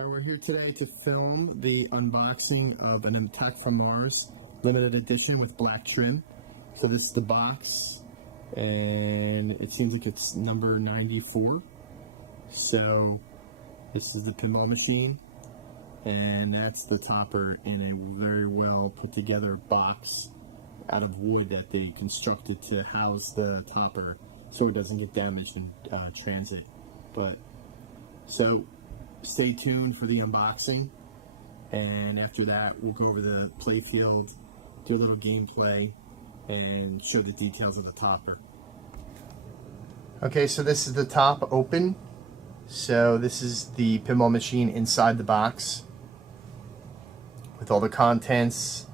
Alright, we're here today to film the unboxing of an Attack from Mars limited edition with black trim. So this is the box, and it seems like it's number 94. So this is the pinball machine, and that's the topper in a very well put together box out of wood that they constructed to house the topper so it doesn't get damaged in transit. So stay tuned for the unboxing, and after that we'll go over the playfield, do a little gameplay, and show the details of the topper. Okay, so this is the top open. So this is the pinball machine inside the box with all the contents,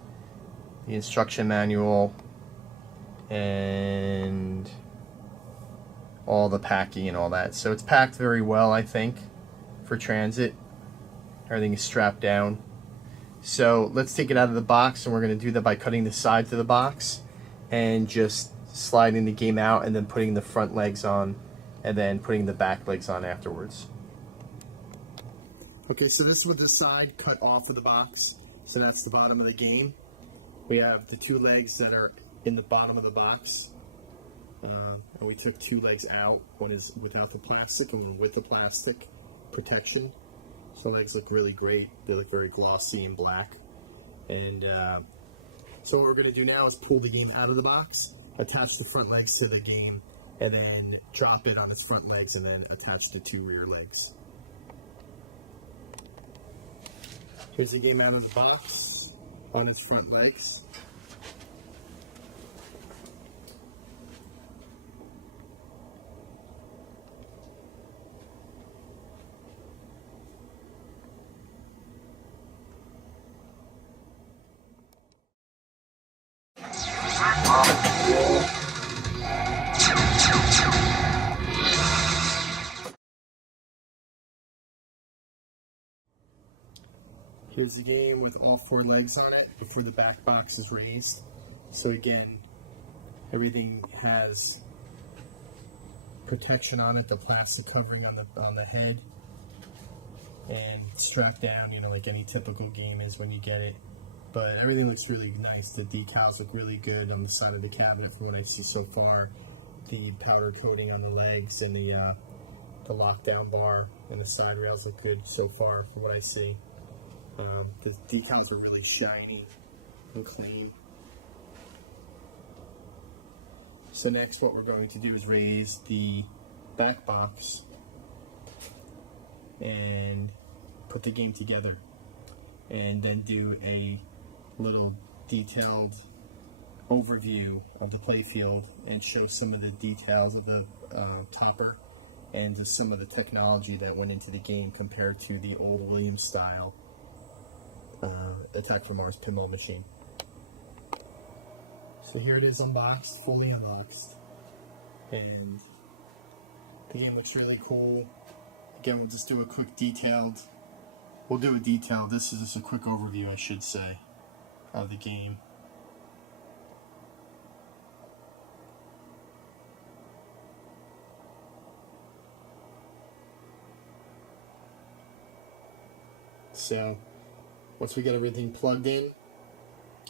the instruction manual, and all the packing and all that. So it's packed very well, I think, for transit. Everything is strapped down. So let's take it out of the box, and we're going to do that by cutting the sides of the box and just sliding the game out and then putting the front legs on and then putting the back legs on afterwards. Okay, so this is with the side cut off of the box. So that's the bottom of the game. We have the two legs that are in the bottom of the box. And we took two legs out. One is without the plastic and one with the plastic protection. So the legs look really great. They look very glossy and black. And so what we're going to do now is pull the game out of the box, attach the front legs to the game, and then drop it on its front legs and then attach the two rear legs. Here's the game out of the box on its front legs. Here's the game with all four legs on it before the back box is raised. So again, everything has protection on it, the plastic covering on the head, and strapped down, you know, like any typical game is when you get it. But everything looks really nice. The decals look really good on the side of the cabinet from what I see so far. The powder coating on the legs and the lockdown bar and the side rails look good so far from what I see. The decals are really shiny and clean. So next what we're going to do is raise the back box and put the game together, and then do a little detailed overview of the playfield and show some of the details of the topper and just some of the technology that went into the game compared to the old Williams style Attack from Mars pinball machine. So here it is unboxed, fully unboxed, and the game looks really cool. Again, we'll just do a quick detailed, this is just a quick overview, I should say, of the game. So once we get everything plugged in,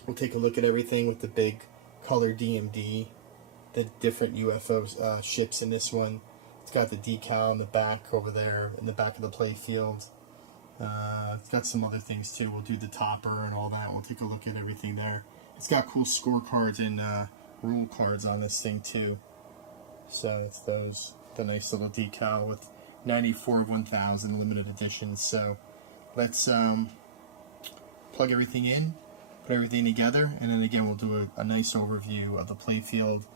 we'll take a look at everything with the big color DMD, the different UFO ships in this one. It's got the decal in the back over there, in the back of the playfield. It's got some other things too. We'll do the topper and all that. We'll take a look at everything there. It's got cool scorecards and rule cards on this thing too. So it's those, the nice little decal with 94 of 1000 limited editions. So let's plug everything in, put everything together, and then again we'll do a nice overview of the playfield,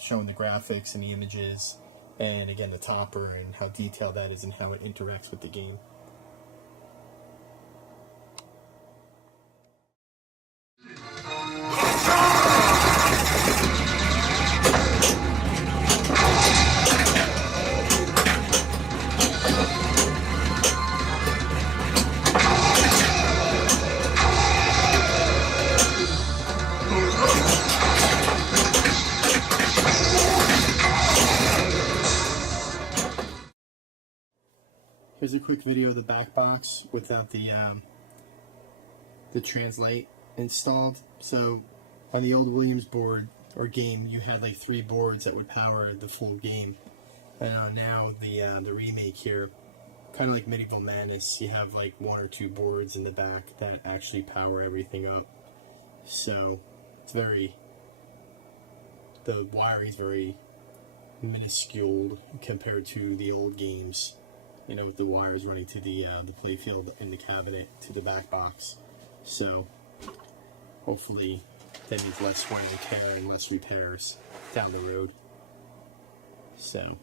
showing the graphics and the images, and again the topper and how detailed that is and how it interacts with the game. Here's a quick video of the back box without the translate installed. So on the old Williams board or game, you had like 3 boards that would power the full game. Now the remake here, kind of like Medieval Madness, you have like 1 or 2 boards in the back that actually power everything up. So it's the wiring is very minuscule compared to the old games, you know, with the wires running to the playfield in the cabinet to the back box. So hopefully that means less wear and tear and less repairs down the road. So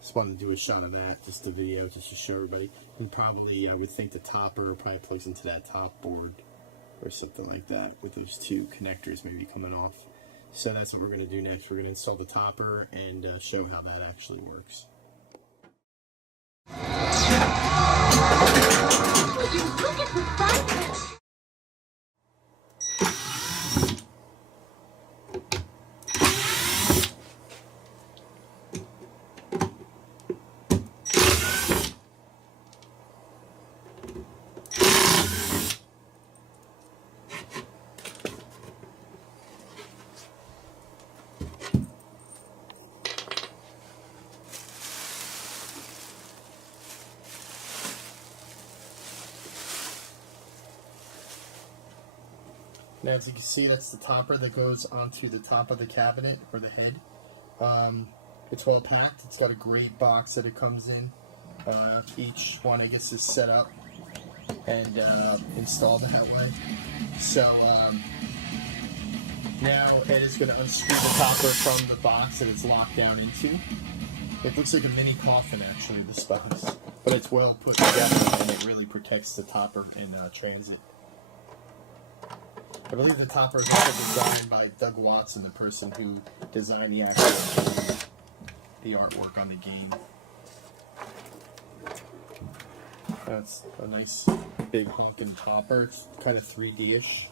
just wanted to do a shot of that, just a video, just to show everybody. And probably I would think the topper probably plugs into that top board or something like that, with those 2 connectors maybe coming off. So that's what we're going to do next. We're going to install the topper and show how that actually works. Would you look at the brightness? Now, as you can see, that's the topper that goes onto the top of the cabinet, or the head. It's well packed. It's got a great box that it comes in. Each one, I guess, is set up and installed that way. So now Ed is going to unscrew the topper from the box that it's locked down into. It looks like a mini coffin, actually, this box. But it's well put together, and it really protects the topper in transit. I believe the topper is also designed by Doug Watson, the person who designed the actual game, the artwork on the game. That's a nice big honking topper. It's kind of 3D-ish.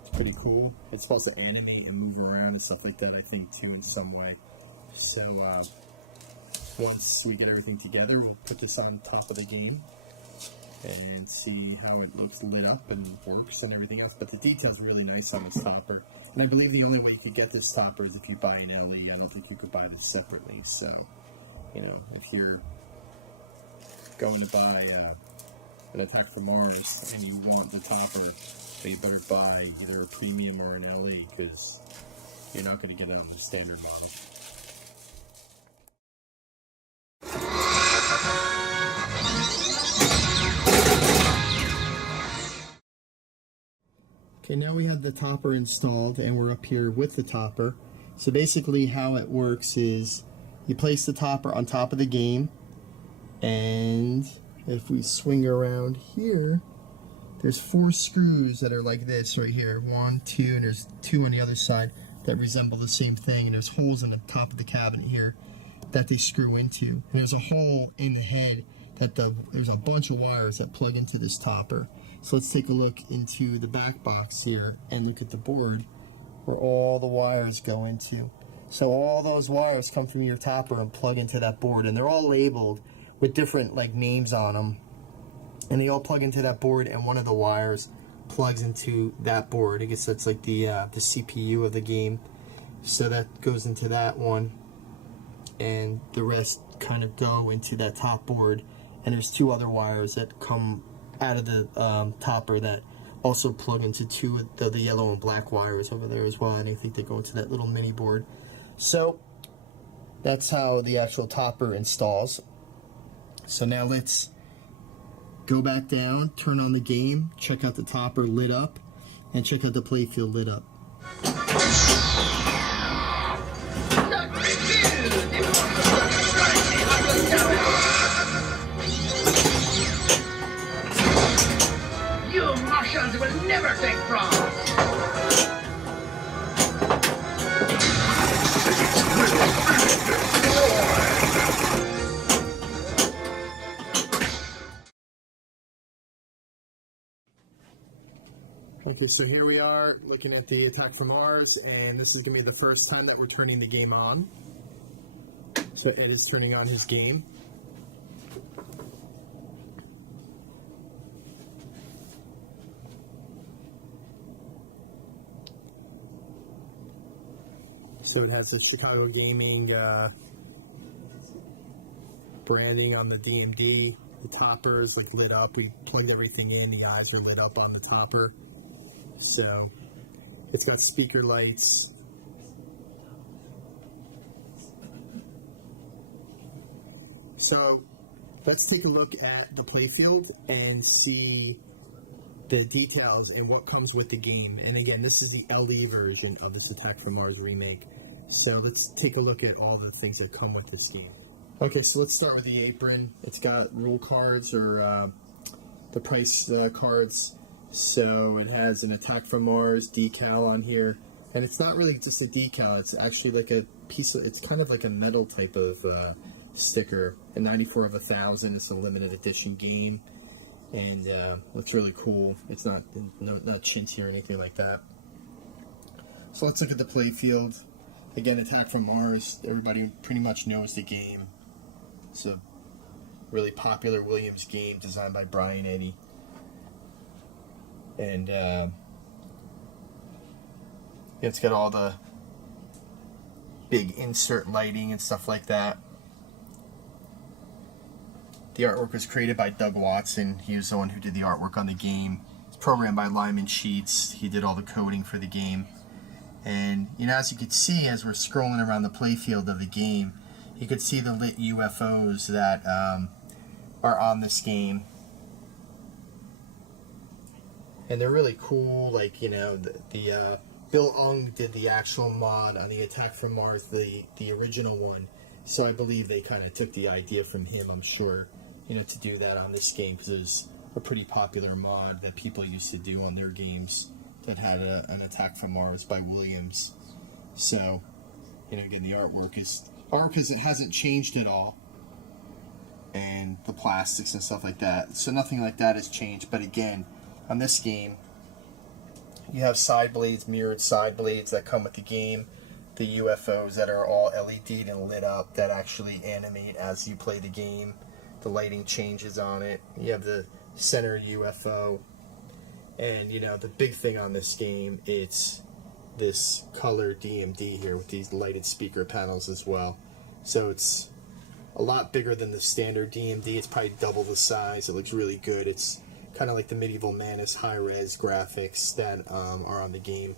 It's pretty cool. It's supposed to animate and move around and stuff like that, I think, too, in some way. So, once we get everything together, we'll put this on top of the game and see how it looks lit up and works and everything else. But the detail's really nice on this topper. And I believe the only way you could get this topper is if you buy an LE. I don't think you could buy them separately. So, you know, if you're going to buy an Attack from Mars and you want the topper, then you better buy either a premium or an LE, because you're not going to get it on the standard model. Okay, now we have the topper installed and we're up here with the topper. So basically how it works is you place the topper on top of the game, and if we swing around here, there's 4 screws that are like this right here. 1, 2, and there's 2 on the other side that resemble the same thing, and there's holes in the top of the cabinet here that they screw into. And there's a hole in the head that there's a bunch of wires that plug into this topper. So let's take a look into the back box here and look at the board where all the wires go into. So all those wires come from your topper and plug into that board, and they're all labeled with different like names on them, and they all plug into that board, and one of the wires plugs into that board. I guess that's like the CPU of the game. So that goes into that one, and the rest kind of go into that top board. And there's 2 other wires that come out of the topper that also plug into 2 of the yellow and black wires over there as well, and I think they go into that little mini board. So that's how the actual topper installs. So now let's go back down, turn on the game, check out the topper lit up, and check out the playfield lit up. Will never take France. Like Okay, so here we are looking at the Attack from Mars, and this is going to be the first time that we're turning the game on. So Ed is turning on his game. So it has the Chicago Gaming branding on the DMD. The topper is like lit up. We plugged everything in. The eyes are lit up on the topper. So it's got speaker lights. So let's take a look at the playfield and see the details and what comes with the game. And again, this is the LE version of this Attack from Mars remake. So let's take a look at all the things that come with this game. Okay, so let's start with the apron. It's got rule cards or the price cards. So it has an Attack from Mars decal on here. And it's not really just a decal, it's actually like a piece of, it's kind of like a metal type of sticker. A 94 of 1,000, it's a limited edition game. And looks really cool. It's not chintzy or anything like that. So let's look at the playfield. Again, Attack from Mars, everybody pretty much knows the game. It's a really popular Williams game designed by Brian Eddy. And it's got all the big insert lighting and stuff like that. The artwork was created by Doug Watson. He was the one who did the artwork on the game. It's programmed by Lyman Sheets. He did all the coding for the game. And, you know, as you can see, as we're scrolling around the playfield of the game, you could see the lit UFOs that are on this game. And they're really cool. Like, you know, the Bill Ung did the actual mod on the Attack from Mars, the original one. So I believe they kind of took the idea from him, I'm sure, you know, to do that on this game, because it was a pretty popular mod that people used to do on their games that had an Attack from Mars by Williams. So, you know, again, the artwork it hasn't changed at all, and the plastics and stuff like that. So nothing like that has changed. But again, on this game, you have side blades, mirrored side blades that come with the game. The UFOs that are all LED'd and lit up that actually animate as you play the game. The lighting changes on it. You have the center UFO. And, you know, the big thing on this game, it's this color DMD here with these lighted speaker panels as well. So it's a lot bigger than the standard DMD. It's probably double the size. It looks really good. It's kind of like the Medieval Manus high-res graphics that are on the game.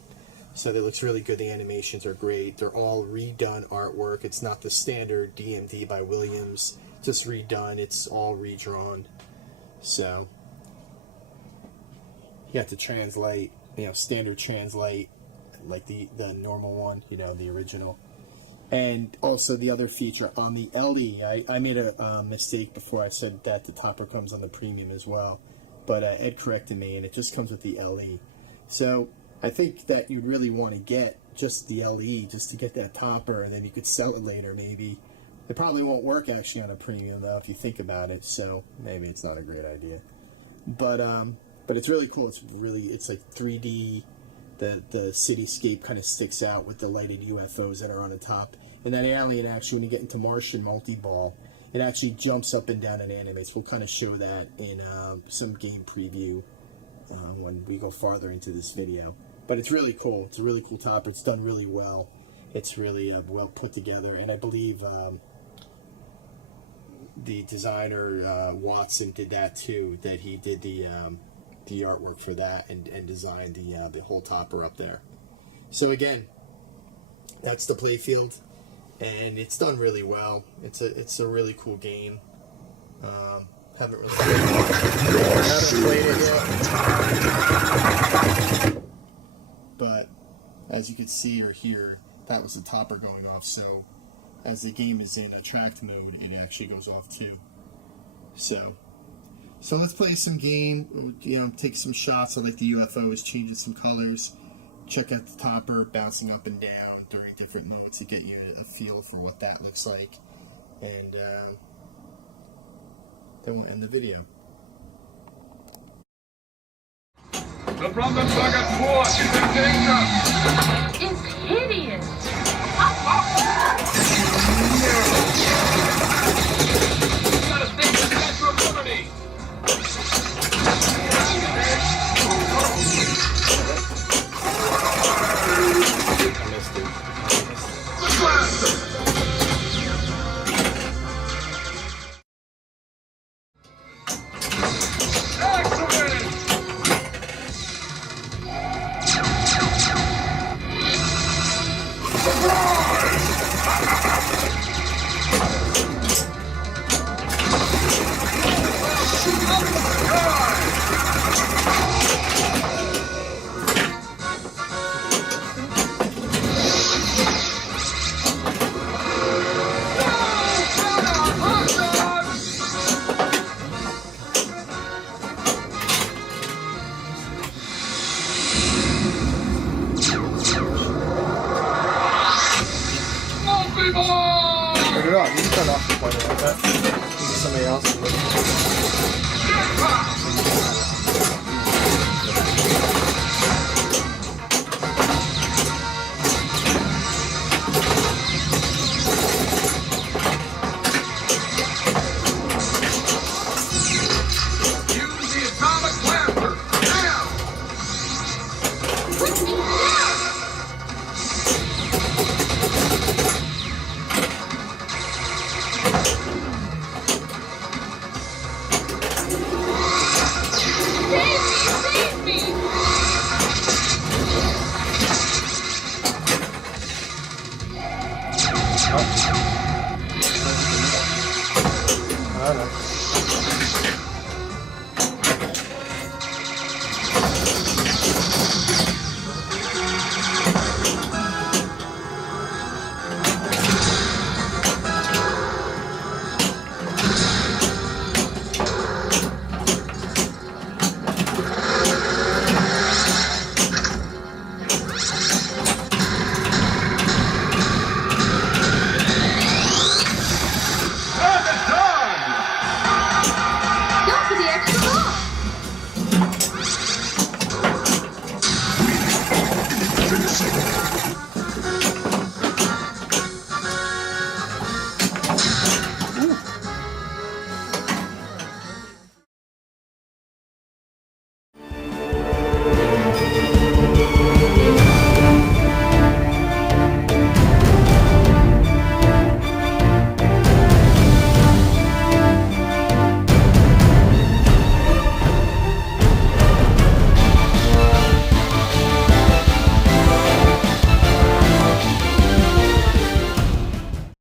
So that looks really good. The animations are great. They're all redone artwork. It's not the standard DMD by Williams, just redone. It's all redrawn. So you have to translate, you know, standard translate, like the normal one, you know, the original. And also the other feature on the LE, I made a mistake before. I said that the topper comes on the premium as well, but Ed corrected me, and it just comes with the LE. So I think that you'd really want to get just the LE just to get that topper, and then you could sell it later maybe. It probably won't work actually on a premium though if you think about it, so maybe it's not a great idea. But it's really cool. It's like 3D. The cityscape kind of sticks out with the lighted UFOs that are on the top. And that alien actually, when you get into Martian multi-ball, it actually jumps up and down and animates. We'll kind of show that in some game preview when we go farther into this video. But it's really cool. It's a really cool topper. It's done really well. It's really well put together. And I believe the designer Watson did that too. That he did the artwork for that and designed the whole topper up there. So again, that's the playfield, and it's done really well. It's a really cool game. Haven't played it yet, but as you can see or hear, that was the topper going off. So as the game is in attract mode, it actually goes off too. So let's play some game, you know, take some shots. I like the UFOs, changing some colors. Check out the topper bouncing up and down during different modes to get you a feel for what that looks like. And then we'll end the video. The Brandenburger Tor is in danger! It's hideous. Gotta stay with the Statue of Liberty! I missed it. Excellent! Turn it off. You can turn off the pointer like that. Give somebody else. Use the atomic blaster! Now! Put me down. Save me! Oh.